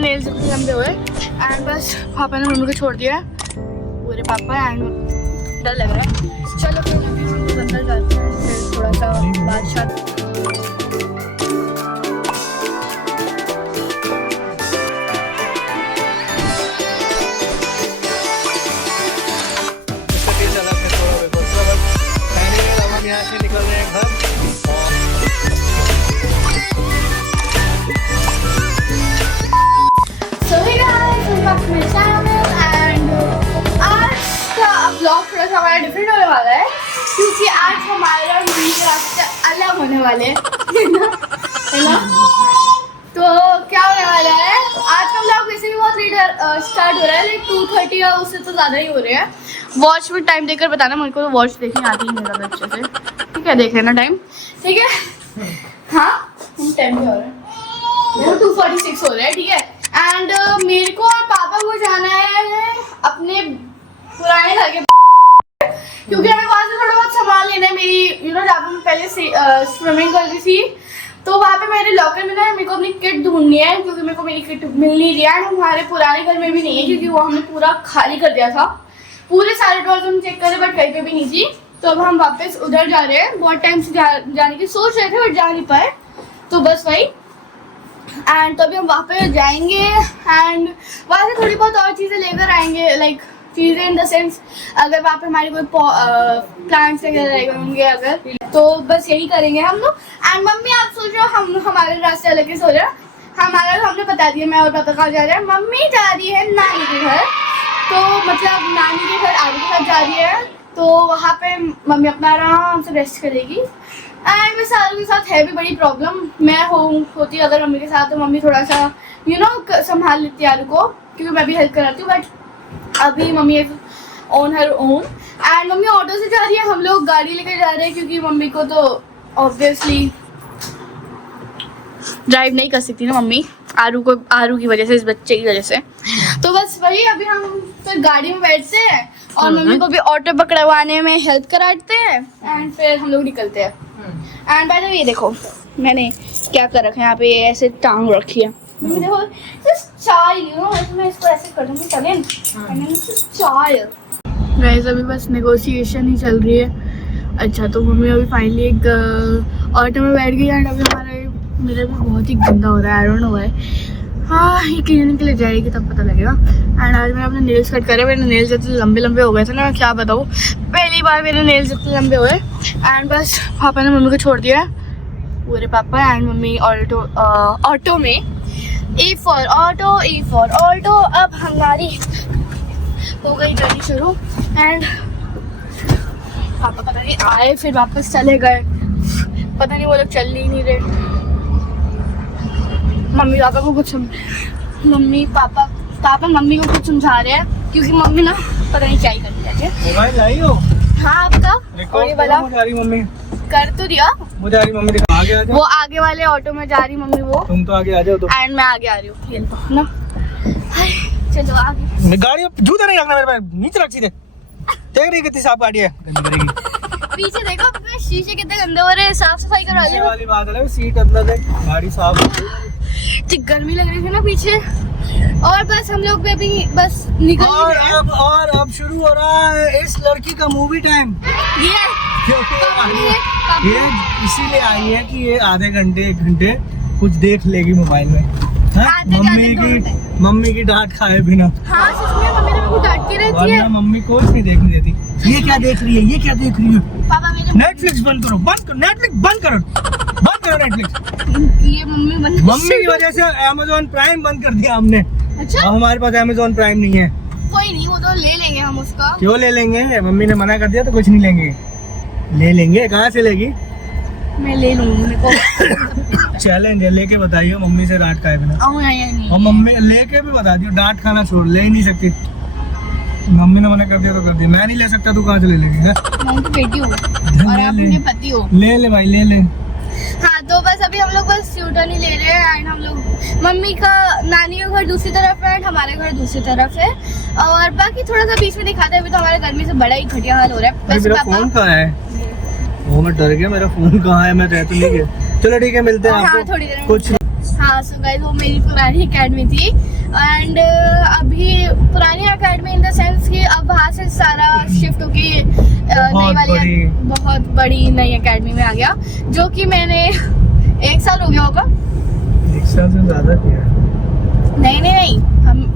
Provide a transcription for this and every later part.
Nails लंबे हुए and बस पापा ने मम्मी को छोड़ दिया है, पूरे पापा एंड डर लग रहा है। चलो फिर हम अंदर जाते हैं, फिर थोड़ा सा बात यहाँ से निकल रहे हैं घर। ब्लॉग थोड़ा सा हमारा डिफरेंट होने वाला है क्योंकि आज हमारा मम्मी के रास्ते अलग होने वाले हैं, है ना? तो क्या होने वाला है, आज का ब्लॉग वैसे भी बहुत लेट स्टार्ट हो रहा है, लाइक 2:30 या उससे तो ज़्यादा ही हो रहे हैं। वॉच में टाइम देकर बताना, मेरे को तो वॉच देखनी आती ही नहीं ज़्यादा अच्छे से, ठीक है? देख लेना टाइम, ठीक है? हाँ, हम टाइम पे हो रहे हैं, 2:46 हो रहा है, ठीक है? एंड मेरे को और पापा को जाना है अपने पुराने घर के, क्योंकि हमें वहाँ से थोड़ा बहुत सामान लेना है। मेरी जहाँ पे मैं पहले स्विमिंग करती थी, तो वहाँ पे मेरे लॉकर में ना मेरे को अपनी किट ढूंढनी है, क्योंकि मेरे को मेरी किट मिल नहीं रही है। हमारे पुराने घर में भी नहीं है, क्योंकि वो हमने पूरा खाली कर दिया था, पूरे सारे ड्रॉर्स हम चेक करे बट कहीं पे भी नहीं थी। तो अब हम वापस उधर जा रहे हैं, बहुत टाइम से जाने की सोच रहे थे बट जा नहीं पाए, तो बस वही। एंड तो अभी हम वहाँ पे जाएंगे एंड वहाँ से थोड़ी बहुत और चीज़ें लेकर आएंगे, लाइक चीज़ें इन द सेंस अगर वहाँ पे हमारे कोई प्लांट्स वगैरह होंगे अगर, तो बस यही करेंगे हम लोग। एंड मम्मी आप सोच रहे हो हम हमारे रास्ते अलग ही सो रहे हैं, हमारा हमने बता दिया मैं और पापा कहाँ जा रहे हैं। मम्मी जा रही है नानी के घर, तो मतलब नानी के घर आगे के साथ जा रही है, तो वहाँ पे मम्मी अपना आराम से रेस्ट करेगी। एंड वैसे आरू के साथ है भी बड़ी प्रॉब्लम, मैं होती अगर मम्मी के साथ तो मम्मी थोड़ा सा संभाल लेती है आरू को, क्योंकि मैं भी हेल्प कराती हूँ, बट अभी mummy on her own. And mummy auto से जा रही है, हम लोग गाड़ी लेकर जा रहे हैं, क्योंकि मम्मी को तो ऑब्वियसली ड्राइव नहीं कर सकती ना मम्मी, आरू की वजह से, इस बच्चे की वजह से। तो बस वही, अभी हम फिर गाड़ी में बैठते हैं और मम्मी को भी ऑटो पकड़वाने में हेल्प कराते हैं एंड फिर हम लोग निकलते हैं। एंड बाय द वे ये देखो मैंने क्या कर रखा है, यहाँ पे ऐसे टांग रखी है। मम्मी देखो चाय, मैं इसको ऐसे कर दूँगी, चले चाय। गाइस अभी बस नेगोशिएशन ही चल रही है। अच्छा, तो मम्मी अभी फाइनली एक ऑटो में बैठ गई एंड अभी मेरा भी बहुत ही गंदा हो रहा है, आई डोंट नो व्हाई। हाँ, ये क्लीनिंग के लिए जाएगी तब पता लगेगा। एंड आज मैंने अपने नेल्स कट करे, मेरे नेल्स इतने लंबे लंबे हो गए थे ना, मैं क्या बताऊँ, पहली बार मेरे नेल्स इतने लंबे हुए। एंड बस पापा ने मम्मी को छोड़ दिया है, पूरे पापा एंड मम्मी ऑटो में। E for auto, E for auto. अब हमारी हो गई जर्नी शुरू एंड पापा पता नहीं आए फिर वापस चले गए, पता नहीं वो लोग चल ही नहीं रहे। मम्मी पापा को कुछ मम्मी को कुछ समझा रहे हैं, क्योंकि मम्मी ना पता नहीं क्या ही करती है। मोबाइल लाई हो? हाँ आपका और वाला मम्मी कर तो दिया, मुझे आ रही मम्मी, आगे आ जाओ। वो आगे वाले ऑटो में जा रही मम्मी, वो तुम तो आगे आ जाओ। तो एंड मैं आगे आ रही हूँ, ये तो ना। चलो आगे। गाड़ी जूता नहीं रखना मेरे पास, नीचे रख सीधे। देख रही कितनी साफ गाड़ी है, गंदी करेगी। पीछे देखो शीशे कितने गंदे हो रहे हैं, साफ सफाई करवा ली वाली बात है, सीट अंदर है, गाड़ी साफ। गर्मी लग रही थी ना पीछे, और बस हम लोग भी बस निकल और अब शुरू हो रहा है इस लड़की का मूवी टाइम। ये इसीलिए आई है कि ये आधे घंटे 1 घंटे कुछ देख लेगी मोबाइल में। मम्मी की डांट खाए बिना। हाँ, मम्मी ने मुझे डांट के रहती है, मम्मी कुछ नहीं देखने देती। ये क्या देख रही है, ये क्या देख रही है? पापा मेरे नेटफ्लिक्स बंद करो, नेटफ्लिक्स बंद करो नेटफ्लिक्स। ये मम्मी की वजह से अमेज़न प्राइम बंद कर दिया हमने। अच्छा, हमारे पास अमेज़न प्राइम नहीं है। कोई नहीं, वो तो ले लेंगे हम उसका। क्यों ले लेंगे, मम्मी ने मना कर दिया तो कुछ नहीं लेंगे। ले लेंगे, कहाँ से लेगी? मैं ले लूंगी, मेरे को चैलेंज है, लेके बताइए मम्मी से डांट खाए बिना। नहीं। और मम्मी लेके भी बता दियो, डांट खाना छोड़, ले ही नहीं सकती। मम्मी ने मना कर दिया तो कर दिया, मैं नहीं ले सकता, तू कहाँ से ले लेगी? मैं तो बेटी हूँ और आप मेरे पति हो। ले ले भाई, ले ले। हाँ, तो बस अभी हम लोग बस यूटर्न ही ले रहे हैं एंड हम लोग, मम्मी का नानी का घर दूसरी तरफ है एंड हमारे घर दूसरी तरफ है, और बाकी थोड़ा सा बीच में दिखाते हैं। अभी तो हमारे गर्मी से बड़ा ही घटिया हाल हो रहा है। मेरा फोन कहाँ है? वो मैं डर गया, मेरा फोन कहाँ है, मैं रह तो नहीं गया। चलो ठीक है, मिलते हैं हाँ, आपको थोड़ी देर में कुछ। हाँ सो गाइस, वो मेरी पुरानी एकेडमी थी एंड अभी पुरानी एकेडमी इन द सेंस कि अब वहाँ से सारा शिफ्ट होके नई वाली बहुत बड़ी नई एकेडमी में आ गया, जो कि मैंने 1 साल हो गया होगा। 1 साल से ज्यादा किया है। नहीं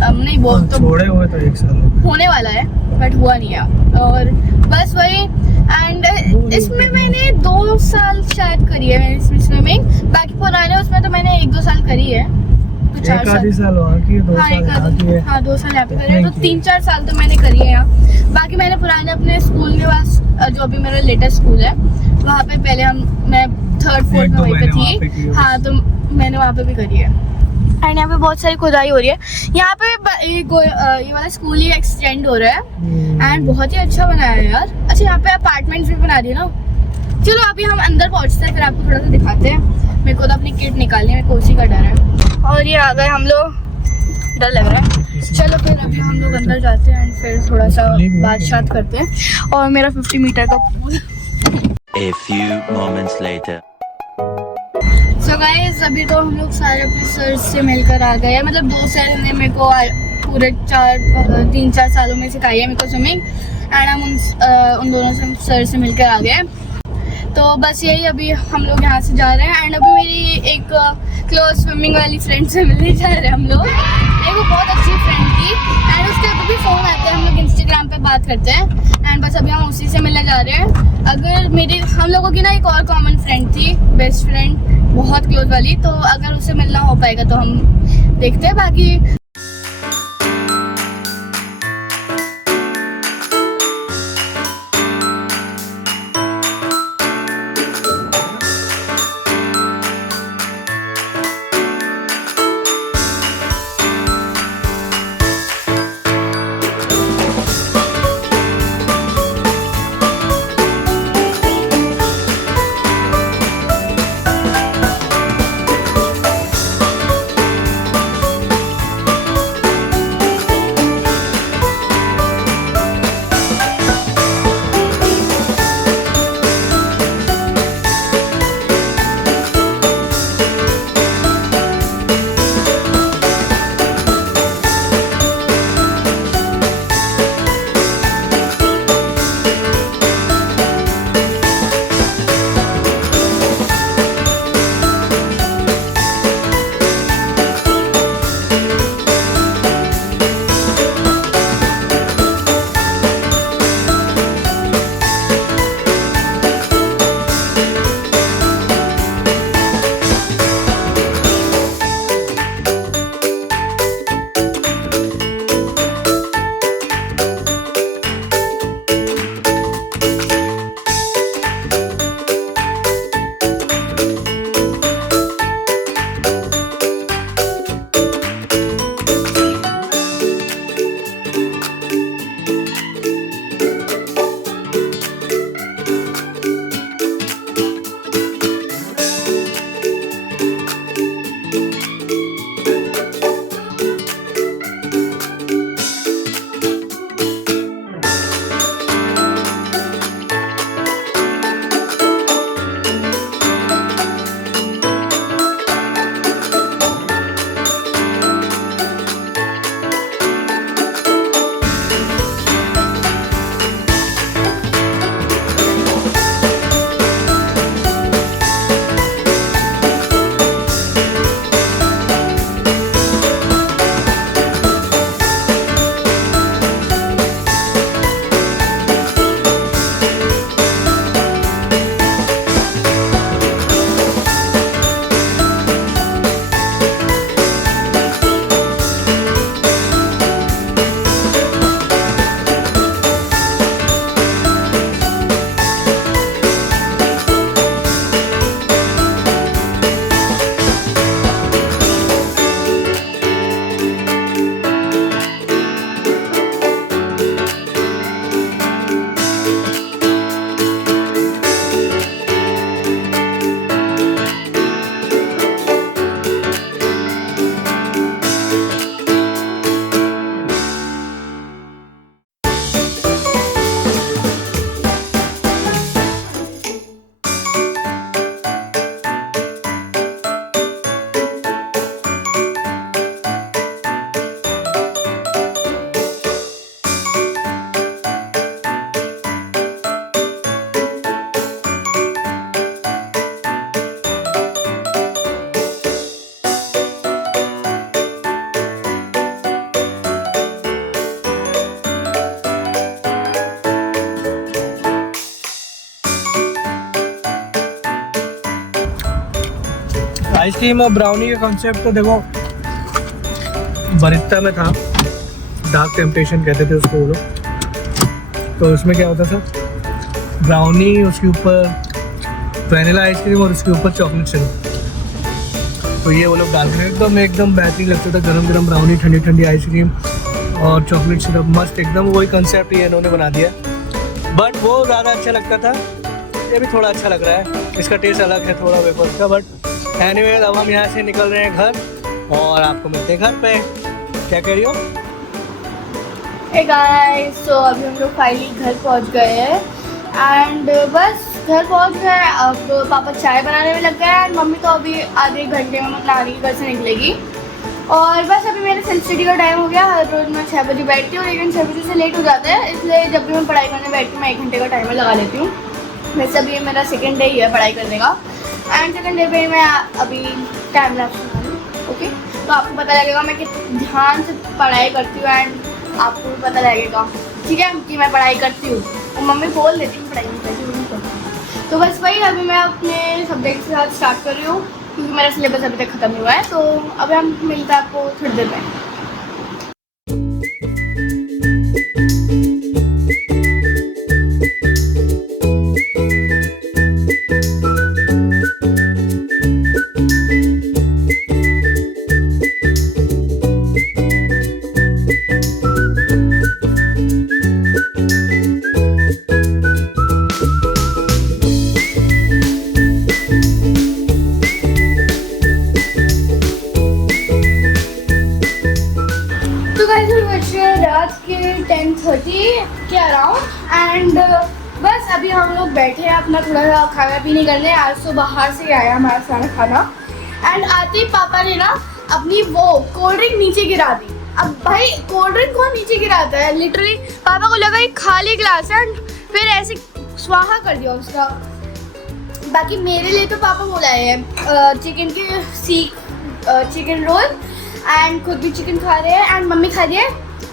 हम नहीं बोल तो छोड़े हुए तो 1 साल होने वाला है बट हुआ नहीं है। और बस वही एंड इसमें मैंने 2 साल शायद करी है मैंने इसमें स्विमिंग, बाकी पुराने उसमें तो मैंने 1-2 साल करी है, तो 4 साल वहाँ की, 2 हाँ साल यहाँ की है। हाँ 2 साल यहाँ पे करे हैं, तो 3-4 साल तो मैंने करी है यहाँ। बाकी मैंने पुराने अपने स्कूल के पास जो अभी मेरा लेटेस्ट स्कूल है वहाँ पे पहले मैं 3rd-4th में वहीं पे थी। हाँ तो मैंने वहाँ पे भी करी है एंड यहाँ पे बहुत सारी खुदाई हो रही है। यहाँ पे ये वाला स्कूल ही एक्सटेंड हो रहा है एंड बहुत ही अच्छा बनाया है यार। अच्छा यहाँ पे अपार्टमेंट्स भी बना दिए ना। चलो अभी हम अंदर पहुँचते हैं, फिर आपको थोड़ा सा दिखाते हैं। मेरे को तो अपनी किट निकालनी है, मेरे को उसी का डर है। और ये आ गए हम लोग, डर लग रहा है। चलो फिर अभी हम लोग अंदर जाते हैं एंड फिर थोड़ा सा बात करते हैं। और मेरा 50 मीटर का pool. A few moments later. So guys, अभी तो हम लोग सारे अपने सर से मिलकर आ गए हैं। मतलब 2 सर ने मेरे को पूरे 3-4 सालों में सिखाई है मेरे को स्विमिंग एंड हम उन दोनों से सर से मिलकर आ गए। तो बस यही, अभी हम लोग यहाँ से जा रहे हैं एंड अभी मेरी एक क्लोज स्विमिंग वाली फ्रेंड से मिलने जा रहे हैं हम लोग। एक वो बहुत अच्छी फ्रेंड थी एंड उसके अभी भी फ़ोन आते हैं, हम लोग इंस्टाग्राम पे बात करते हैं एंड बस अभी हम उसी से मिलने जा रहे हैं। अगर हम लोगों की ना एक और कॉमन फ्रेंड थी, बेस्ट फ्रेंड बहुत क्लोज वाली, तो अगर उससे मिलना हो पाएगा तो हम देखते हैं। बाकी आइसक्रीम और ब्राउनी का कॉन्सेप्ट तो देखो बरित्ता में था, डार्क टेम्पटेशन कहते थे उसको वो लोग। तो उसमें क्या होता था, ब्राउनी, उसके ऊपर वैनिला आइसक्रीम और उसके ऊपर चॉकलेट सिरप। तो ये वो लोग डालते हैं, एकदम बेहतरीन लगता था। गरम गरम ब्राउनी, ठंडी ठंडी आइसक्रीम और चॉकलेट सिरप, मस्त एकदम। वही कंसेप्ट ये इन्होंने बना दिया, बट वो ज़्यादा अच्छा लगता था। ये भी थोड़ा अच्छा लग रहा है, इसका टेस्ट अलग है थोड़ा वेफर्स का। बट एनीवे अब हम यहाँ से निकल रहे हैं घर और आपको मिलते हैं घर पे। क्या कह रही हो? हे गाइस, सो अभी हम लोग फाइनली घर पहुंच गए हैं एंड बस घर पहुंच गए। अब पापा चाय बनाने में लग गए एंड मम्मी तो अभी आधे एक घंटे में नानी के घर से निकलेगी। और बस अभी मेरे सेल्फ स्टडी का टाइम हो गया। हर रोज़ मैं 6 बजे बैठती हूँ, लेकिन 6 बजे से लेट हो जाता है, इसलिए जब भी मैं पढ़ाई करने बैठती हूँ मैं 1 घंटे का टाइमर लगा लेती हूँ। वैसे अभी ये मेरा सेकेंड डे ही है पढ़ाई करने का एंड सेकेंड डे पे मैं अभी टाइम लैप्स बना रही हूँ। ओके, तो आपको पता लगेगा मैं कितने ध्यान से पढ़ाई करती हूँ एंड आपको भी पता लगेगा, ठीक है, कि मैं पढ़ाई करती हूँ। और मम्मी बोल देती हूँ पढ़ाई नहीं करती, वो नहीं करती। तो बस वही अभी मैं अपने सब्जेक्ट के साथ स्टार्ट कर रही हूँ क्योंकि मेरा सिलेबस अभी तक ख़त्म हुआ है। तो अभी हम मिलते हैं आपको थोड़ी देर में। रात के 10:30 के अराउंड एंड बस अभी हम लोग बैठे हैं अपना थोड़ा सा खाना पीने करने। आज तो बाहर से आया हमारा सारा खाना एंड आते ही पापा ने ना अपनी वो कोल्ड ड्रिंक नीचे गिरा दी। अब भाई कोल्ड ड्रिंक कौन नीचे गिराता है, लिटरली पापा को लगा एक खाली ग्लास है एंड फिर ऐसे स्वाहा कर दिया उसका। बाकी मेरे लिए तो पापा वो लाए हैं चिकन के सीख चिकन रोल एंड खुद भी चिकन खा रहे हैं एंड मम्मी खा रही है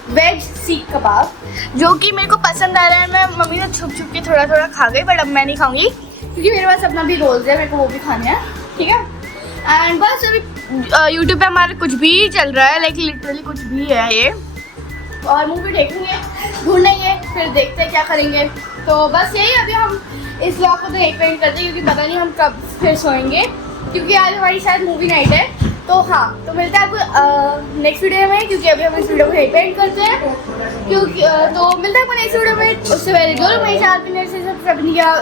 वेज सीख कबाब, जो कि मेरे को पसंद आ रहा है। मैं मम्मी ने छुप छुप के थोड़ा थोड़ा खा गई, बट अब मैं नहीं खाऊंगी क्योंकि मेरे पास अपना भी रोल्स है, मेरे को वो भी खाने हैं, ठीक है। एंड बस अभी यूट्यूब पे हमारा कुछ भी चल रहा है, लाइक लिटरली कुछ भी है ये, और मूवी देखेंगे, ढूंढेंगे, फिर देखते हैं क्या करेंगे। तो बस यही, अभी हम इस व्लॉग को तो एक पेंट करते हैं क्योंकि पता नहीं हम कब फिर सोएंगे, क्योंकि आज हमारी शायद मूवी नाइट है। तो हाँ, तो मिलता है आपको नेक्स्ट वीडियो में, क्योंकि अभी हम इस वीडियो को यही पेंट करते हैं। क्योंकि तो मिलता है आपको नेक्स्ट वीडियो में। उससे पहले जो लोग मेरे चैनल पर से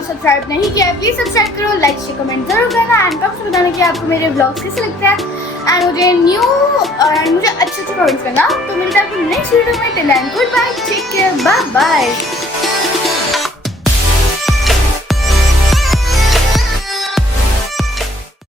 सब्सक्राइब नहीं किया है प्लीज़ सब्सक्राइब करो, लाइक शेयर कमेंट जरूर करना एंड कब से बताना कि आपको मेरे ब्लॉग्स कैसे लगते हैं एंड मुझे न्यू एंड मुझे अच्छे कमेंट्स करना। तो मिलता है आपको नेक्स्ट वीडियो में। Till then goodbye, take care, bye bye.